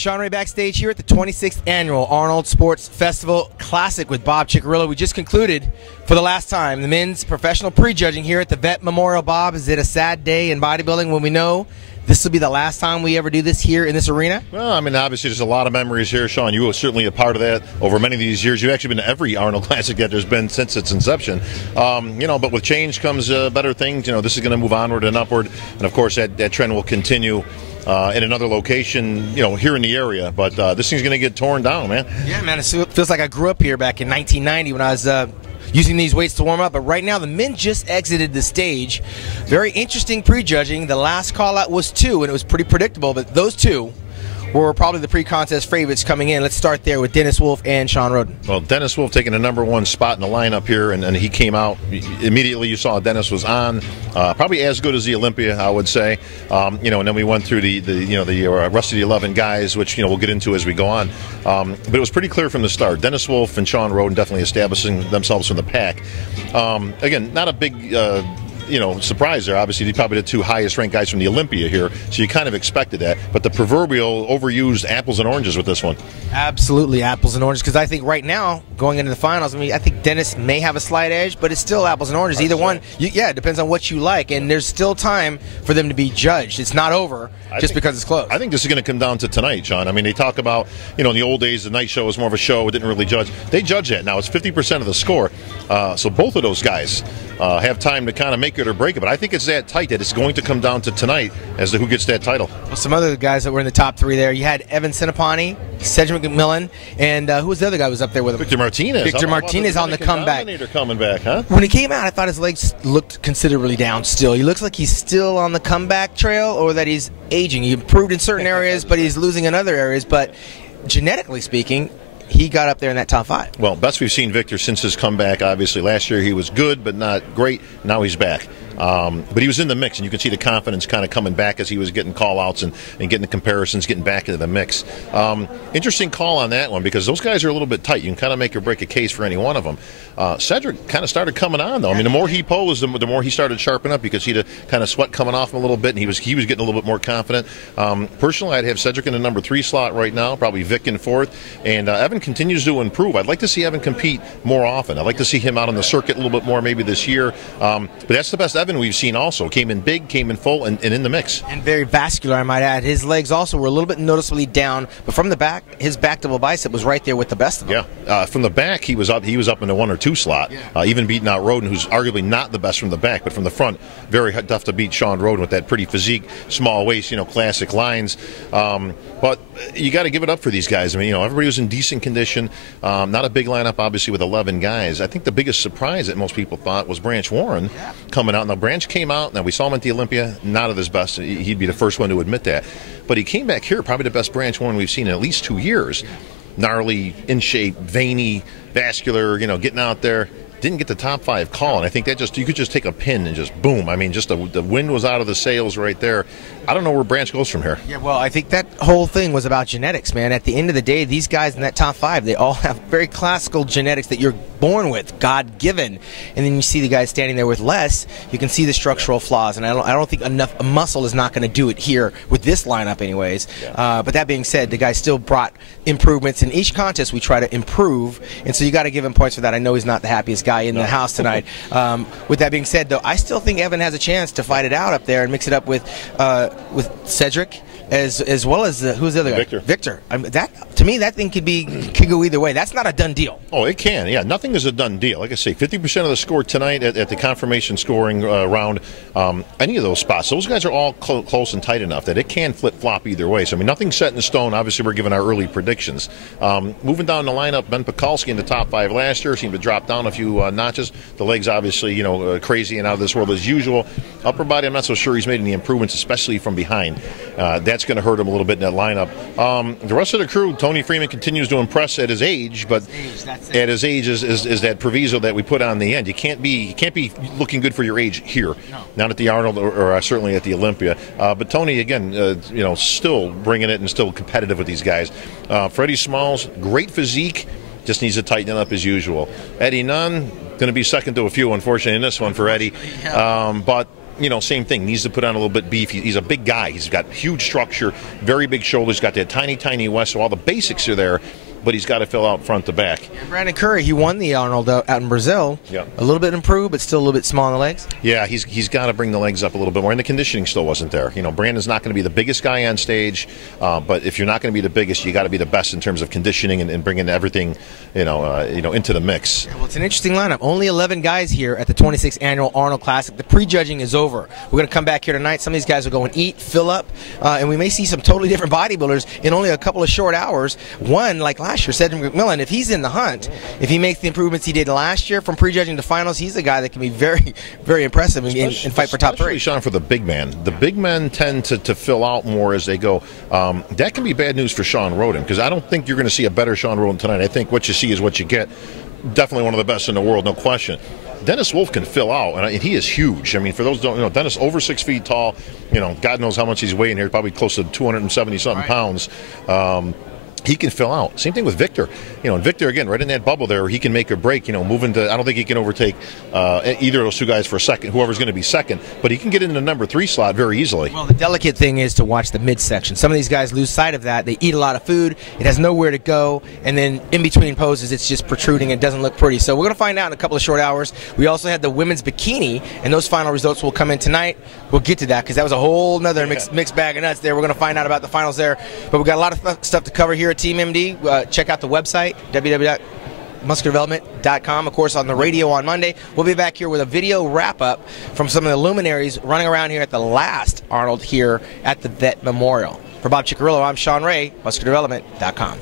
Shawn Ray backstage here at the 26th Annual Arnold Sports Festival Classic with Bob Cicherillo. We just concluded for the last time the men's professional prejudging here at the Vet Memorial. Bob, is it a sad day in bodybuilding when we know this will be the last time we ever do this here in this arena? Well, I mean, obviously there's a lot of memories here, Shawn. You were certainly a part of that over many of these years. You've actually been to every Arnold Classic that there's been since its inception. But with change comes better things. This is going to move onward and upward, and of course that trend will continue in another location, here in the area. But this thing's going to get torn down, man. Yeah, man, it feels like I grew up here back in 1990 when I was using these weights to warm up. But right now, the men just exited the stage. Very interesting prejudging. The last call-out was 2, and it was pretty predictable. But those 2 were probably the pre-contest favorites coming in. Let's start there with Dennis Wolf and Shawn Roden. Well, Dennis Wolf taking the #1 spot in the lineup here, and he came out immediately. You saw Dennis was on, probably as good as the Olympia, I would say. And then we went through the rest of the 11 guys, which we'll get into as we go on. But it was pretty clear from the start. Dennis Wolf and Shawn Roden definitely establishing themselves from the pack. Again, not a big surprise there. Obviously, they're probably the 2 highest ranked guys from the Olympia here, so you kind of expected that. But the proverbial overused apples and oranges with this one. Absolutely apples and oranges, because I think right now, going into the finals, I think Dennis may have a slight edge, but it's still apples and oranges. Either one, it depends on what you like, and there's still time for them to be judged. It's not over because it's close. I think this is going to come down to tonight, Shawn. I mean, they talk about, in the old days, the night show was more of a show. It didn't really judge. They judge that now. It's 50% of the score. So both of those guys have time to kind of make it or break it. But I think it's that tight that it's going to come down to tonight as to who gets that title. Well, some other guys that were in the top 3 there. You had Evan Sinapani, Cedric McMillan, and who was the other guy who was up there with him? Victor Martinez. Victor Martinez on the comeback. Coming back, huh? When he came out, I thought his legs looked considerably down still. He looks like he's still on the comeback trail, or that he's aging. He improved in certain areas, but he's losing in other areas. But genetically speaking, he got up there in that top 5. Well, best we've seen Victor since his comeback. Obviously, last year he was good, but not great. Now he's back. But he was in the mix, and you can see the confidence kind of coming back as he was getting call-outs and getting the comparisons, getting back into the mix. Interesting call on that one, because those guys are a little bit tight. You can kind of make or break a case for any one of them. Cedric kind of started coming on, though. I mean, the more he posed, the more he started sharpening up. You could see the kind of sweat coming off him a little bit, and he was getting a little bit more confident. Personally, I'd have Cedric in the #3 slot right now, probably Vic in 4th, and Evan continues to improve. I'd like to see Evan compete more often. I'd like to see him out on the circuit a little bit more maybe this year. But that's the best Evan we've seen also. Came in big, came in full, and in the mix. And very vascular, I might add. His legs also were a little bit noticeably down, but from the back, his back double bicep was right there with the best of them. Yeah, from the back, he was up in the 1 or 2 slot, even beating out Roden, who's arguably not the best from the back, but from the front, very tough to beat Shawn Roden with that pretty physique, small waist, classic lines. But you got to give it up for these guys. I mean, everybody was in decent condition. Not a big lineup, obviously, with 11 guys. I think the biggest surprise that most people thought was Branch Warren coming out. Now, Branch came out. Now, we saw him at the Olympia, not at his best. He'd be the first one to admit that. But he came back here, probably the best Branch Warren we've seen in at least 2 years. Gnarly, in shape, veiny, vascular, getting out there. Didn't get the top 5 call, and I think that you could just take a pin and just boom. I mean, just the wind was out of the sails right there. I don't know where Branch goes from here. Yeah, well, I think that whole thing was about genetics, man. At the end of the day, these guys in that top 5, they all have very classical genetics that you're born with, God-given. And then you see the guys standing there with less, you can see the structural flaws, and I don't think enough muscle is not going to do it here with this lineup anyways. But that being said, the guys still brought improvements. In each contest, we try to improve, and so you got to give him points for that. I know he's not the happiest guy in the house tonight. With that being said, though, I still think Evan has a chance to fight it out up there and mix it up with Cedric, as well as who's the other guy? Victor. I mean, that to me, that thing could go either way. That's not a done deal. Oh, it can. Yeah, nothing is a done deal. Like I say, 50% of the score tonight at the confirmation scoring round. Any of those spots, those guys are all close and tight enough that it can flip-flop either way. So I mean, nothing's set in stone. Obviously, we're giving our early predictions. Moving down the lineup, Ben Pekulski in the top 5 last year seemed to drop down a few notches. The legs, obviously, crazy and out of this world as usual. Upper body, I'm not so sure he's made any improvements, especially from behind. That's going to hurt him a little bit in that lineup. The rest of the crew, Tony Freeman continues to impress at his age, but at his age is that proviso that we put on the end. You can't be looking good for your age here. Not at the Arnold or certainly at the Olympia. But Tony, again, still bringing it and still competitive with these guys. Freddie Smalls, great physique. Just needs to tighten it up as usual. Eddie Nunn, going to be second to a few, unfortunately, in this one for Eddie. But same thing. Needs to put on a little bit beef. He's a big guy. He's got huge structure, very big shoulders. Got that tiny waist. So all the basics are there. But he's got to fill out front to back. And Brandon Curry, he won the Arnold out in Brazil. Yeah. A little bit improved, but still a little bit small on the legs. Yeah, he's got to bring the legs up a little bit more, and the conditioning still wasn't there. Brandon's not going to be the biggest guy on stage, but if you're not going to be the biggest, you got to be the best in terms of conditioning and bringing everything, into the mix. Well, it's an interesting lineup. Only 11 guys here at the 26th annual Arnold Classic. The prejudging is over. We're going to come back here tonight. Some of these guys will go and eat, fill up, and we may see some totally different bodybuilders in only a couple of short hours. One, like last year, Cedric McMillan. If he's in the hunt, if he makes the improvements he did last year from prejudging to finals, he's a guy that can be very, very impressive and fight for top 3. Shawn, for the big man. The big men tend to fill out more as they go. That can be bad news for Shawn Rhoden, because I don't think you're going to see a better Shawn Rhoden tonight. I think what you see is what you get. Definitely one of the best in the world, no question. Dennis Wolf can fill out, and he is huge. I mean, for those who don't know, Dennis over 6 feet tall. God knows how much he's weighing here. Probably close to 270-something pounds. He can fill out. Same thing with Victor. And Victor, again, right in that bubble there, he can make or break, moving to, I don't think he can overtake either of those two guys for a second, whoever's going to be second, but he can get in the number 3 slot very easily. Well, the delicate thing is to watch the midsection. Some of these guys lose sight of that. They eat a lot of food. It has nowhere to go, and then in between poses, it's just protruding. It doesn't look pretty. So we're going to find out in a couple of short hours. We also had the women's bikini, and those final results will come in tonight. We'll get to that, because that was a whole nother mixed bag of nuts there. We're going to find out about the finals there. But we've got a lot of stuff to cover here at Team MD. Check out the website, www.musculardevelopment.com. Of course, on the radio on Monday. We'll be back here with a video wrap-up from some of the luminaries running around here at the last Arnold here at the Vet Memorial. For Bob Cicherillo, I'm Shawn Ray, musculardevelopment.com.